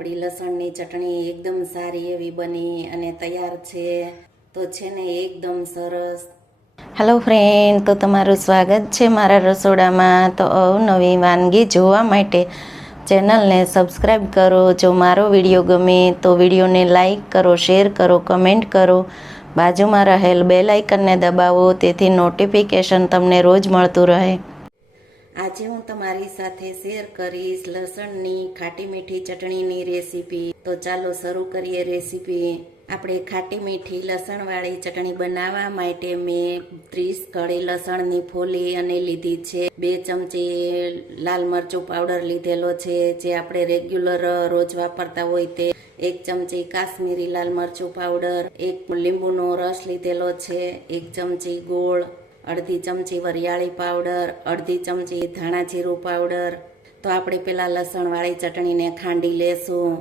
આપણી લસણની ચટણી એકદમ સારી એવી બની અને તૈયાર છે. તો છે ને એકદમ સરસ. હેલો ફ્રેન્ડ, તો તમારું સ્વાગત છે મારા રસોડામાં. તો અવનવી વાનગી જોવા માટે ચેનલને સબસ્ક્રાઈબ કરો. જો મારો વિડીયો ગમે તો વિડીયોને લાઈક કરો, શેર કરો, કમેન્ટ કરો. બાજુમાં રહેલ બેલ આઇકનને દબાવો, તેથી નોટિફિકેશન તમને રોજ મળતું રહે. આજે હું તમારી સાથે શેર કરીશ લસણની ખાટી મીઠી ચટણીની રેસીપી. તો ચાલો શરૂ કરીએ રેસીપી. આપણે ખાટી મીઠી લસણવાળી ચટણી બનાવવા માટે મેં 30 કળી લસણની ફોલી અને લીધી છે. 2 ચમચી લાલ મરચું પાવડર લીધેલો છે, જે આપણે રેગ્યુલર રોજ વાપરતા હોય તે. 1 ચમચી કાશ્મીરી લાલ મરચું પાવડર, 1 લીંબુનો રસ લીધેલો છે, 1 ચમચી ગોળ, અડધી ચમચી વરિયાળી પાવડર, અડધી ચમચી ધાણા જીરું પાવડર. તો આપણે પેલા લસણવાળી ચટણીને ખાંડી લેશું.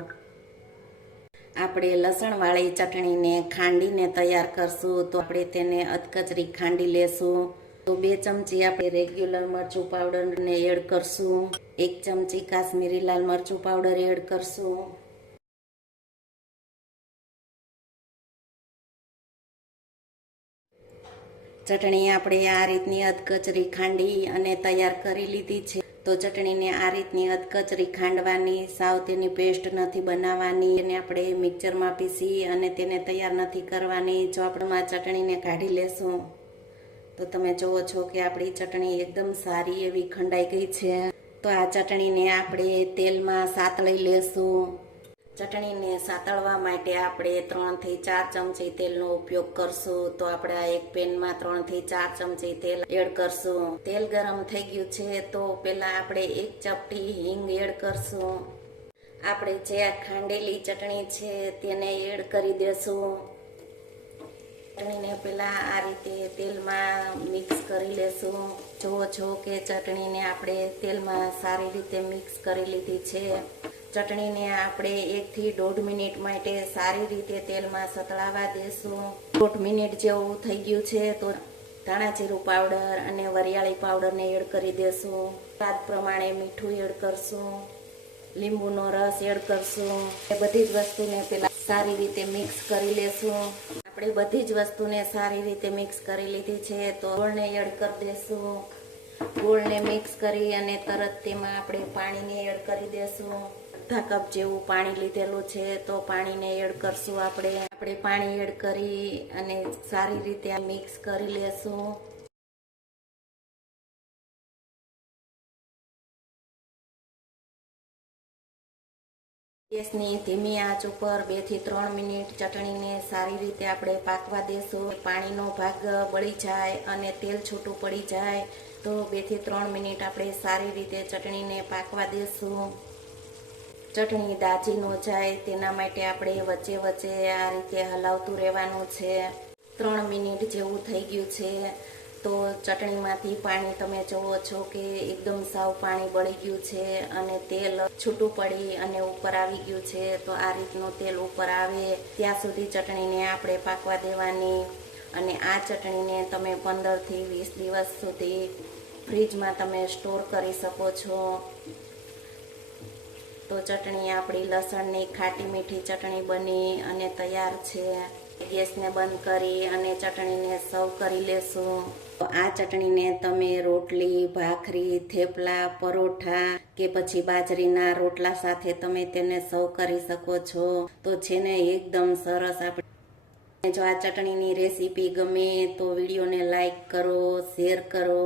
આપણે લસણવાળી ચટણીને ખાંડીને તૈયાર કરશું. તો આપણે તેને અધકચરી ખાંડી લેશું. તો 2 ચમચી આપણે રેગ્યુલર મરચું પાવડરને એડ કરશું. 1 ચમચી કાશ્મીરી લાલ મરચું પાવડર એડ કરશું. ચટણી આપણે આ રીતની અધકચરી ખાંડી અને તૈયાર કરી લીધી છે. તો ચટણીને આ રીતની અધકચરી ખાંડવાની, સાવ તેની પેસ્ટ નથી બનાવવાની. એને આપણે મિક્સરમાં પીસી અને તેને તૈયાર નથી કરવાની. જો આપણે ચટણીને કાઢી લેશું તો તમે જુઓ છો કે આપણી ચટણી એકદમ સારી એવી ખંડાઈ ગઈ છે. તો આ ચટણીને આપણે તેલમાં સાતળી લેશું. ચટણીને સાતળવા માટે આપણે 3 થી 4 ચમચી તેલનો ઉપયોગ કરશું. તો આપણે આ એક પેનમાં 3 થી 4 ચમચી તેલ એડ કરશું. તેલ ગરમ થઈ ગયું છે તો પેલા આપણે 1 ચપટી હિંગ એડ કરશું. આપણે જે આ ખાંડેલી ચટણી છે તેને એડ કરી દેશું. ચટણીને પેલા આ રીતે તેલમાં મિક્સ કરી લેશું. જુઓ છો કે ચટણીને આપણે તેલમાં સારી રીતે મિક્સ કરી લીધી છે. ચટણીને આપણે 1 થી 1.5 મિનિટ માટે સારી રીતે તેલમાં સતળાવા દેશું. 1.5 મિનિટ જેવું થઈ ગયું છે તો ધાણા જીરું પાવડર અને વરિયાળી પાવડરને એડ કરી દેશું. સ્વાદ પ્રમાણે મીઠું એડ કરશું. લીંબુનો રસ એડ કરશું. એ બધી જ વસ્તુને પેલા સારી રીતે મિક્સ કરી લેશું. આપણે બધી જ વસ્તુને સારી રીતે મિક્સ કરી લીધી છે તો ગોળને એડ કરી દેશું. ગોળને મિક્સ કરી અને તરત તેમાં આપણે પાણીને એડ કરી દેશું. અડધા કપ જેવું પાણી લીધેલું છે તો પાણીને એડ કરશું. આપણે પાણી એડ કરી અને સારી રીતે મિક્સ કરી લેશું. ગેસની ધીમી આંચ ઉપર 2 થી 3 મિનિટ ચટણીને સારી રીતે આપણે પાકવા દેશું. પાણીનો ભાગ બળી જાય અને તેલ છૂટું પડી જાય તો 2 થી 3 મિનિટ આપણે સારી રીતે ચટણીને પાકવા દેશું. ચટણી દાજી ન જાય તેના માટે આપણે વચ્ચે વચ્ચે આ રીતે હલાવતું રહેવાનું છે. 3 મિનિટ જેવું થઈ ગયું છે તો ચટણીમાંથી પાણી તમે જુઓ છો કે એકદમ સાવ પાણી બળી ગયું છે અને તેલ છૂટું પડી અને ઉપર આવી ગયું છે. તો આ રીતનું તેલ ઉપર આવે ત્યાં સુધી ચટણીને આપણે પાકવા દેવાની. અને આ ચટણીને તમે 15 થી 20 દિવસ સુધી ફ્રીજમાં તમે સ્ટોર કરી શકો છો. તો ચટણી આપણી લસણની ખાટી મીઠી ચટણી બની અને તૈયાર છે. ગેસને બંધ કરી અને ચટણીને સર્વ કરી લેશું. તો આ ચટણીને તમે રોટલી, ભાખરી, થેપલા, પરોઠા કે પછી બાજરીના રોટલા સાથે તમે તેને સર્વ કરી શકો છો. તો છે ને એકદમ સરસ. આપણે જો આ ચટણીની રેસીપી ગમે તો વિડીયોને લાઈક કરો, શેર કરો,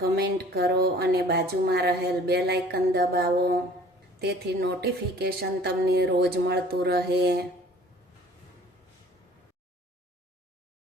કમેન્ટ કરો અને બાજુમાં રહેલ બેલ આઇકન દબાવો, તેથી નોટિફિકેશન તમને રોજ મળતું રહે.